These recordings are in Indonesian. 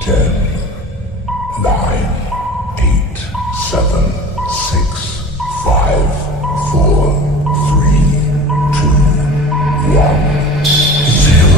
10, 9, 8, 7, 6, 5, 4, 3, 2, 1, 0.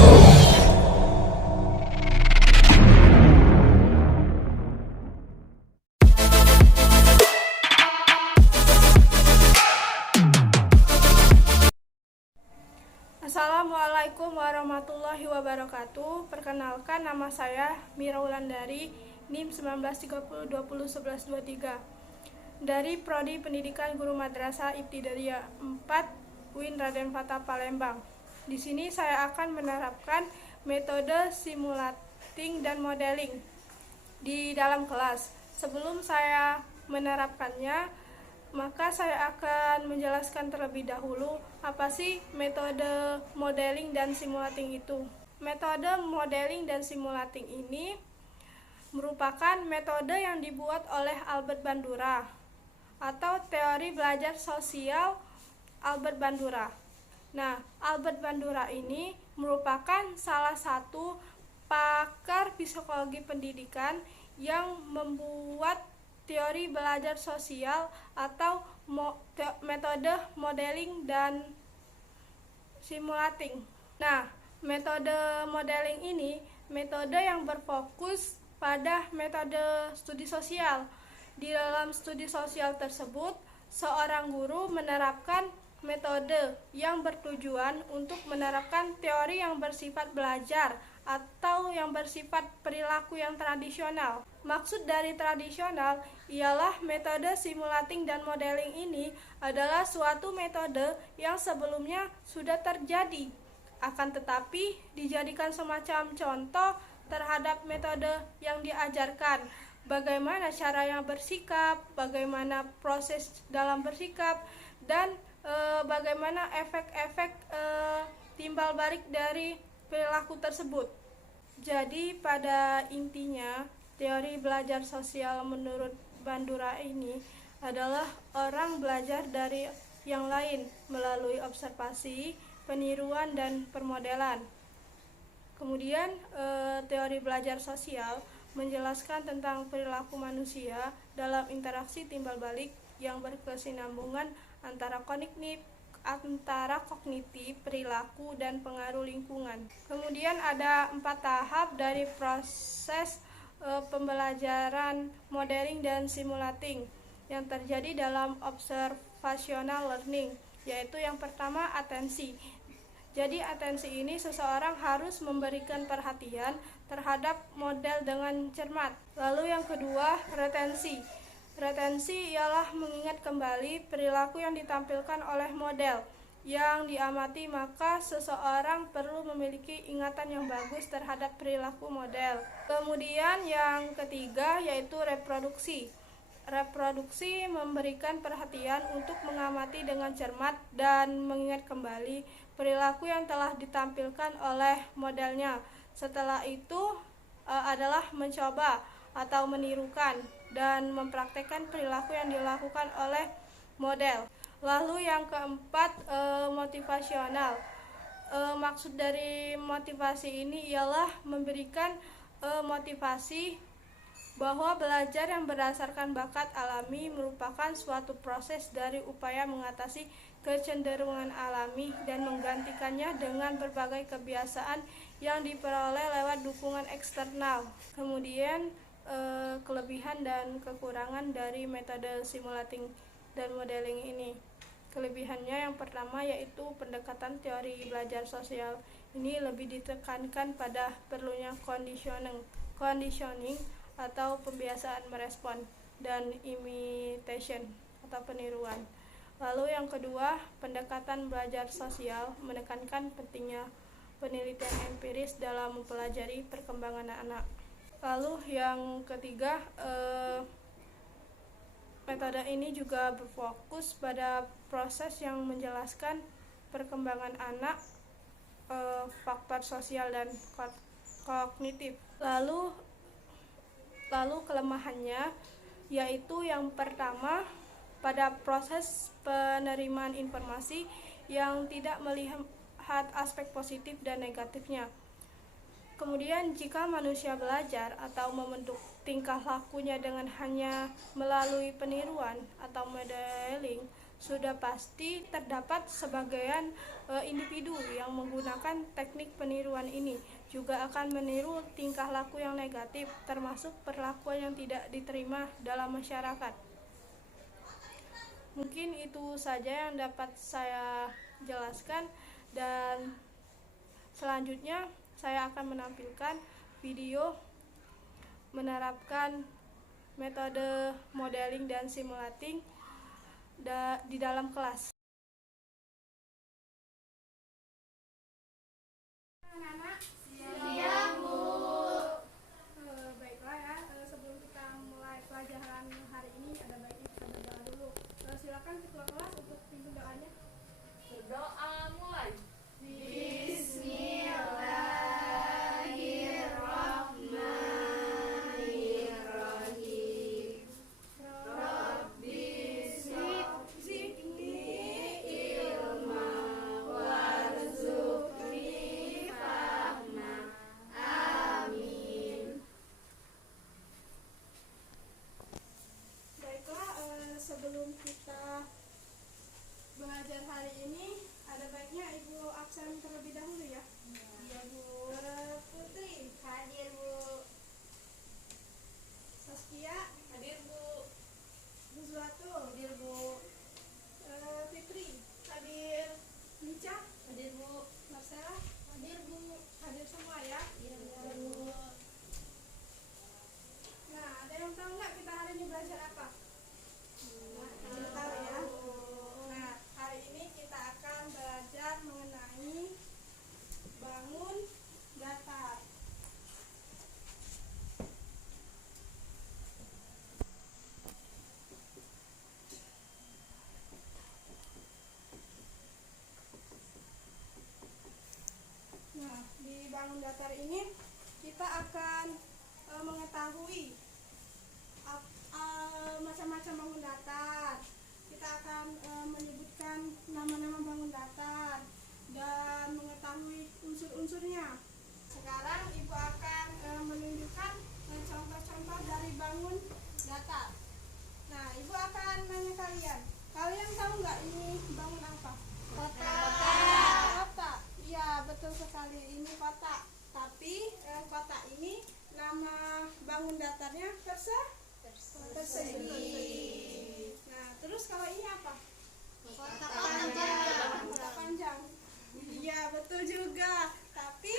Assalamualaikum warahmatullahi wabarakatuh. Perkenalkan, nama saya Mira Wulandari, NIM 1930201123 dari Prodi Pendidikan Guru Madrasah Ibtidaiyah 4 UIN Raden Fatah Palembang. Di sini saya akan menerapkan metode simulating dan modeling di dalam kelas. Sebelum saya menerapkannya, maka saya akan menjelaskan terlebih dahulu apa sih metode modeling dan simulating itu. Metode modeling dan simulating ini merupakan metode yang dibuat oleh Albert Bandura atau teori belajar sosial Albert Bandura. Nah, Albert Bandura ini merupakan salah satu pakar psikologi pendidikan yang membuat teori belajar sosial atau metode modeling dan simulating. Nah, metode modeling ini metode yang berfokus pada metode studi sosial. Di dalam studi sosial tersebut, seorang guru menerapkan metode yang bertujuan untuk menerapkan teori yang bersifat belajar atau yang bersifat perilaku yang tradisional. Maksud dari tradisional ialah metode simulating dan modeling ini adalah suatu metode yang sebelumnya sudah terjadi, akan tetapi dijadikan semacam contoh terhadap metode yang diajarkan. Bagaimana caranya bersikap, bagaimana proses dalam bersikap, dan bagaimana efek-efek timbal balik dari perilaku tersebut. Jadi pada intinya, teori belajar sosial menurut Bandura ini adalah orang belajar dari yang lain melalui observasi, peniruan, dan permodelan. Kemudian teori belajar sosial menjelaskan tentang perilaku manusia dalam interaksi timbal balik yang berkesinambungan antara kognitif, perilaku, dan pengaruh lingkungan. Kemudian ada 4 tahap dari proses pembelajaran modeling dan simulating yang terjadi dalam observational learning, yaitu yang pertama atensi. Jadi atensi ini seseorang harus memberikan perhatian terhadap model dengan cermat. Lalu yang kedua, retensi. Retensi ialah mengingat kembali perilaku yang ditampilkan oleh model yang diamati, maka seseorang perlu memiliki ingatan yang bagus terhadap perilaku model. Kemudian yang ketiga yaitu reproduksi. Reproduksi memberikan perhatian untuk mengamati dengan cermat dan mengingat kembali perilaku yang telah ditampilkan oleh modelnya. Setelah itu adalah mencoba atau menirukan dan mempraktekkan perilaku yang dilakukan oleh model. Lalu yang keempat, motivasional. Maksud dari motivasi ini ialah memberikan motivasi bahwa belajar yang berdasarkan bakat alami merupakan suatu proses dari upaya mengatasi kecenderungan alami dan menggantikannya dengan berbagai kebiasaan yang diperoleh lewat dukungan eksternal. Kemudian kelebihan dan kekurangan dari metode simulating dan modeling ini. Kelebihannya yang pertama yaitu pendekatan teori belajar sosial ini lebih ditekankan pada perlunya conditioning atau pembiasaan merespon dan imitation atau peniruan. Lalu yang kedua, pendekatan belajar sosial menekankan pentingnya penelitian empiris dalam mempelajari perkembangan anak. Lalu yang ketiga, metode ini juga berfokus pada proses yang menjelaskan perkembangan anak, faktor sosial dan kognitif. Lalu kelemahannya yaitu yang pertama, pada proses penerimaan informasi yang tidak melihat aspek positif dan negatifnya. Kemudian jika manusia belajar atau membentuk tingkah lakunya dengan hanya melalui peniruan atau modeling, sudah pasti terdapat sebagian individu yang menggunakan teknik peniruan ini juga akan meniru tingkah laku yang negatif, termasuk perlakuan yang tidak diterima dalam masyarakat. Mungkin itu saja yang dapat saya jelaskan, dan selanjutnya saya akan menampilkan video menerapkan metode modeling dan simulating di dalam kelas. Anak-anak, siap, Bu. Baiklah ya, sebelum kita mulai pelajaran hari ini, ada baiknya kita berdoa dulu. Silakan ketua kelas untuk pimpin doanya. Berdoa mulai. Sebelum kita belajar hari ini, ada baiknya Ibu absen terlebih dahulu ya. Iya, Bu. Putri, hadir, Bu. Saskia, Hadir, Bu. Nuzwatu, hadir, Bu. Fitri, hadir. Nica, Hadir, Bu. Marcella, hadir, Bu. Hadir semua ya. Iya, Bu. Nah, ada yang tahu nggak kita hari ini belajar apa? Belum tahu ya. Nah, hari ini kita akan belajar mengenai bangun datar. Nah, di bangun datar ini kita akan mengetahui macam-macam bangun datar. Kita akan menyebutkan nama-nama bangun datar dan mengetahui unsur-unsurnya. Sekarang Ibu akan menunjukkan contoh-contoh dari bangun datar. Nah, Ibu akan nanya kalian tahu nggak ini bangun apa? Kotak. Iya, betul sekali, ini kotak. Tapi kotak ini nama bangun datarnya persegi. Nah, terus kalau ini apa? Kotak panjang. Iya, betul juga. Tapi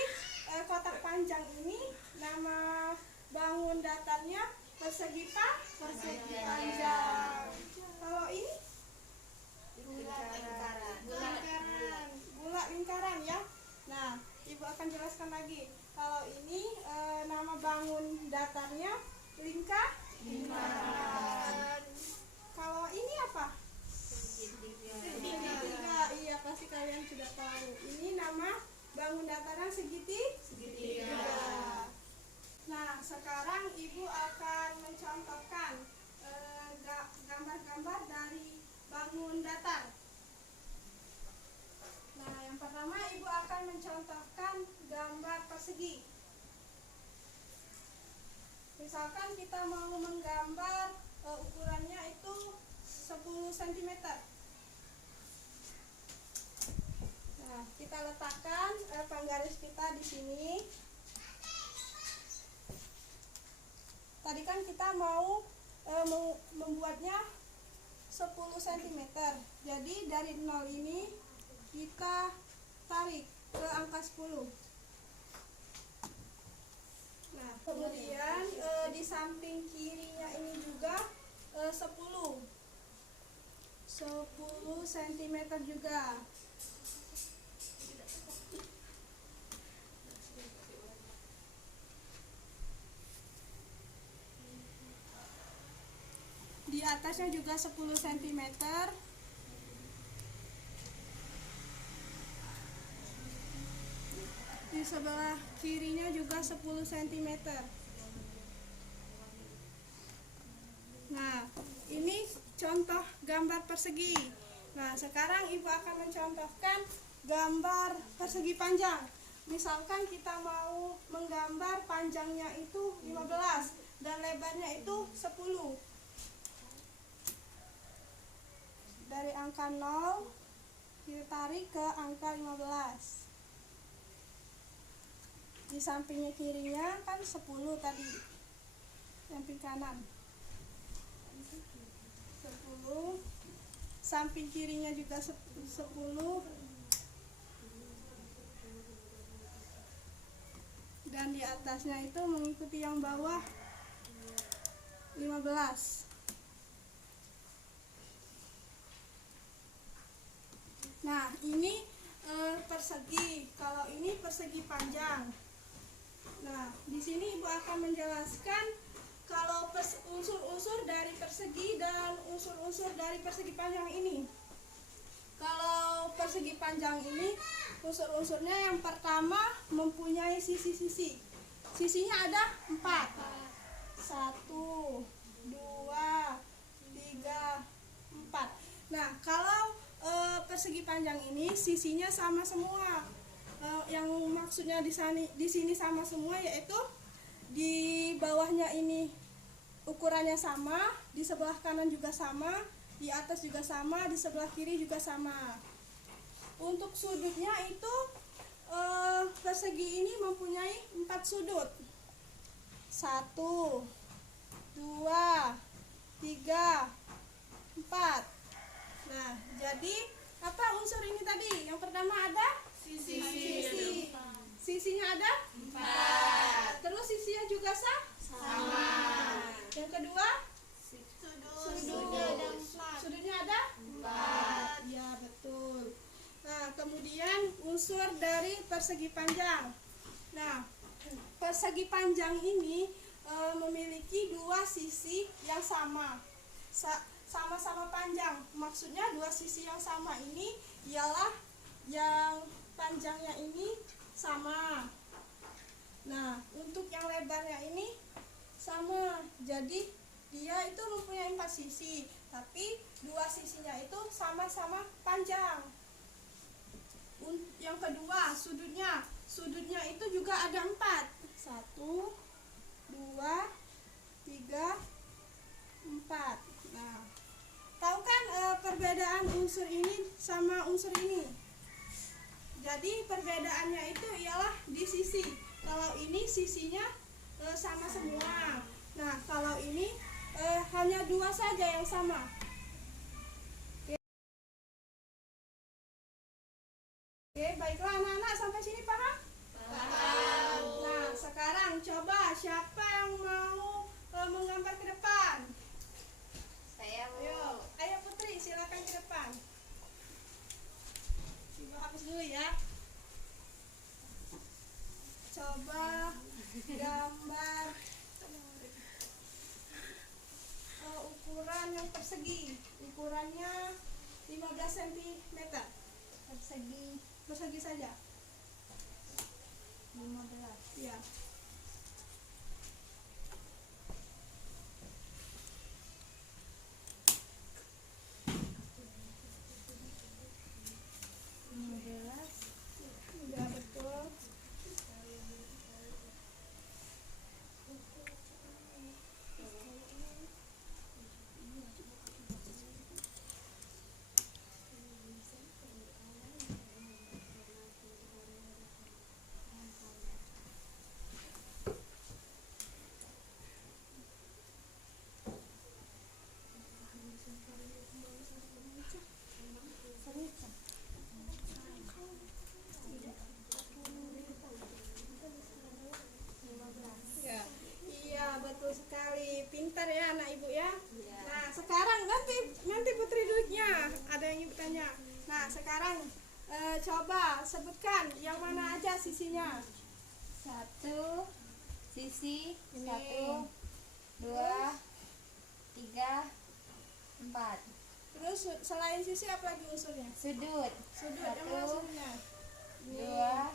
kotak panjang ini nama bangun datarnya persegi panjang. Kalau ini gula lingkaran ya. Nah, Ibu akan jelaskan lagi. Kalau ini nama bangun datarnya lingkaran. Kalau ini apa? Segitiga. Iya, pasti kalian sudah tahu. Ini nama bangun datarnya segitiga. Nah, sekarang Ibu akan mencontohkan gambar-gambar dari bangun datar. Nah, yang pertama Ibu akan mencontohkan gambar persegi. Misalkan kita mau menggambar ukurannya itu 10 cm. Nah, kita letakkan penggaris kita di sini. Tadi kan kita mau membuatnya 10 cm. Jadi dari 0 ini kita tarik ke angka 10. Nah, kemudian di samping kirinya ini juga 10 cm juga. Di atasnya juga 10 cm. Di sebelah kirinya juga 10 cm. Nah, ini contoh gambar persegi. Nah, sekarang Ibu akan mencontohkan gambar persegi panjang. misalkan kita mau menggambar panjangnya itu 15 dan lebarnya itu 10. Dari angka 0 kita tarik ke angka 15. Di sampingnya kirinya kan 10 tadi, samping kanan 10, samping kirinya juga 10, dan di atasnya itu mengikuti yang bawah 15. Nah, ini persegi. Kalau ini persegi panjang. Nah, di sini Ibu akan menjelaskan kalau unsur-unsur dari persegi dan unsur-unsur dari persegi panjang ini. Kalau persegi panjang ini, unsur-unsurnya yang pertama mempunyai sisi-sisi. Sisinya ada 4. 1, 2, 3, 4. Nah, kalau persegi panjang ini sisinya sama semua. Yang maksudnya di sini sama semua, yaitu di bawahnya ini ukurannya sama, di sebelah kanan juga sama, di atas juga sama, di sebelah kiri juga sama. Untuk sudutnya itu persegi ini mempunyai 4 sudut. 1, 2, 3, 4. Nah, jadi apa unsur ini tadi? Yang pertama ada sisi. Sisinya ada 4. Terus sisinya juga sama. Yang kedua sudutnya ada 4. Ya, betul. Nah, kemudian unsur dari persegi panjang. Nah, persegi panjang ini memiliki 2 sisi yang sama-sama panjang. Maksudnya 2 sisi yang sama ini ialah yang panjangnya ini sama. Nah, untuk yang lebarnya ini sama. Jadi dia itu mempunyai 4 sisi, tapi 2 sisinya itu sama-sama panjang. Yang kedua, sudutnya itu juga ada 4. 1, 2, 3, 4. Nah, tahu kan perbedaan unsur ini sama unsur ini? Jadi perbedaannya itu ialah di sisi. Kalau ini sisinya sama semua. Nah, kalau ini hanya 2 saja yang sama. Oke, baiklah anak-anak, sampai sini paham? Paham. Nah, sekarang coba siapa yang mau menggambar ke depan? Saya Bu. Ayo Putri, silakan ke depan. Ibu hapus dulu ya. Coba gambar ukuran yang persegi. Ukurannya 15 cm. Persegi saja. 15. Ya. Ya, betul. Ya, iya betul sekali. Pintar ya anak ibu ya. Nah, sekarang nanti Putri duduknya. Ada yang ibu tanya. Nah, sekarang coba sebutkan yang mana aja sisinya. 1 sisi, Ini. 1, 2, 3, 4. Terus selain sisi apa lagi unsurnya? Sudut. Sudut yang mana 1, sudutnya? 2,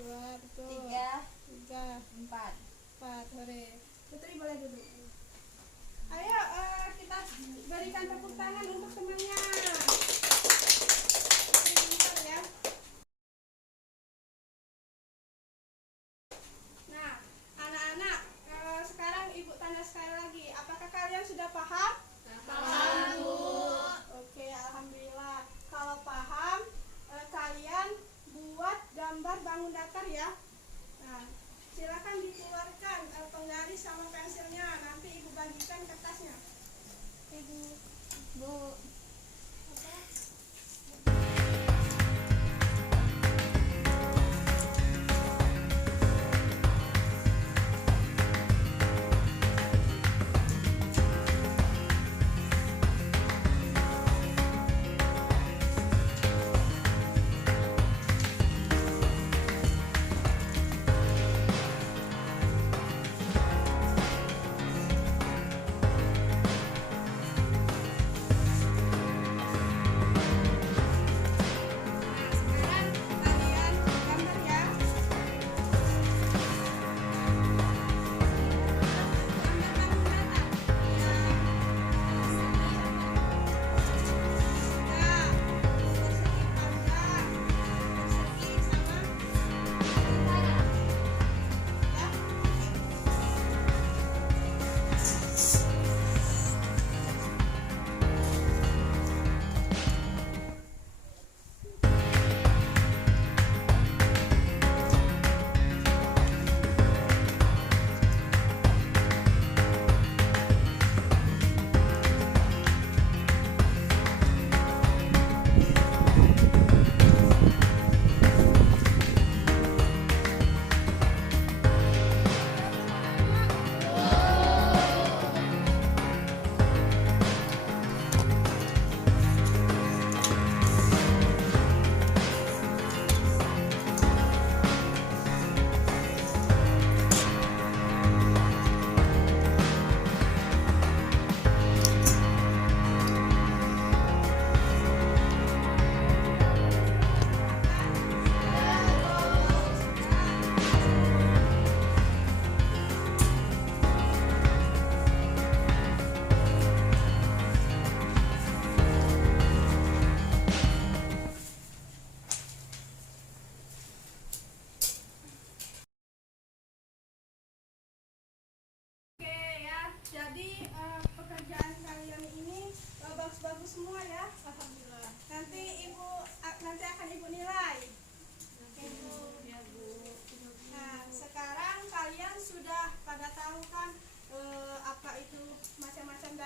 2, betul. 3, 3, 4. 4. Hore. Putri boleh duduk. Ayo kita berikan tepuk tangan untuk temannya.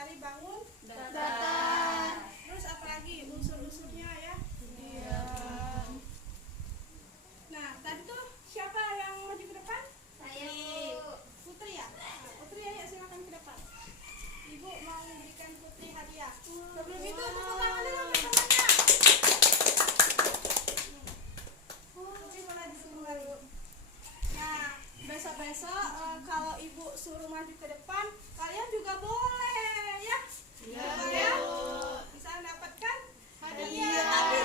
dari bangun, datar, terus apa lagi unsur-unsurnya ya? Nah, tadi tuh siapa yang maju ke depan? Saya Bu. Putri ya? Nah, Putri ayo silakan ke depan. Ibu mau memberikan Putri hadiah. Sebelum itu tepuk tangan dulu untuk temannya. Putri mulai disuruh dulu. Nah, besok-besok kalau ibu suruh maju ke depan, kalian juga boleh ya? Ya. Bisa mendapatkan hadiah. Tapi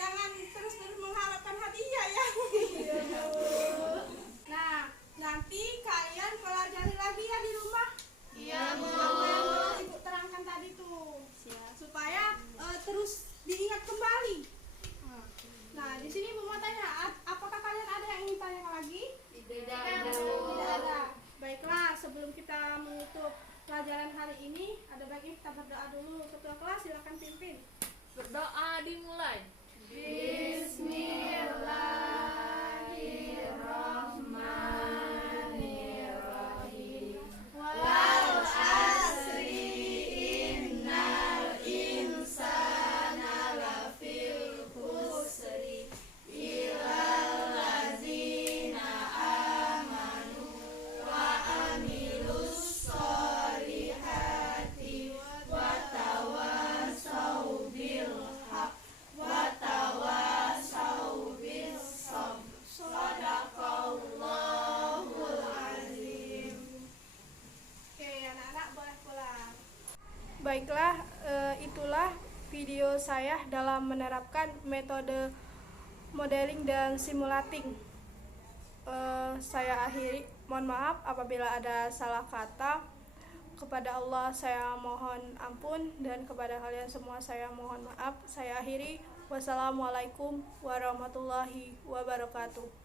jangan terus-terus mengharapkan hadiah ya. Nah, nanti kalian pelajari lagi ya di rumah. Iya, Bu. Apa yang ibu terangkan tadi tuh, supaya terus diingat kembali. Nah, di sini ibu mau tanya, apakah kalian ada yang ingin tanyakan lagi? Tidak ada. Baiklah, sebelum kita menutup pelajaran hari ini, ada baiknya kita berdoa dulu. Ketua kelas silakan pimpin. Berdoa dimulai. Bismillahirrahmanirrahim. Wal asri innal insana lafil khusri illal ladzina amanu wa amilus solihati wa tawasau bil haq wa tawasau bis sabr. Shadaqallahul azim. Oke, anak-anak boleh pulang. Baiklah, itulah video saya dalam menerapkan metode modeling dan simulating. Saya akhiri, mohon maaf apabila ada salah kata. Kepada Allah saya mohon ampun, dan kepada kalian semua saya mohon maaf. Saya akhiri, wassalamualaikum warahmatullahi wabarakatuh.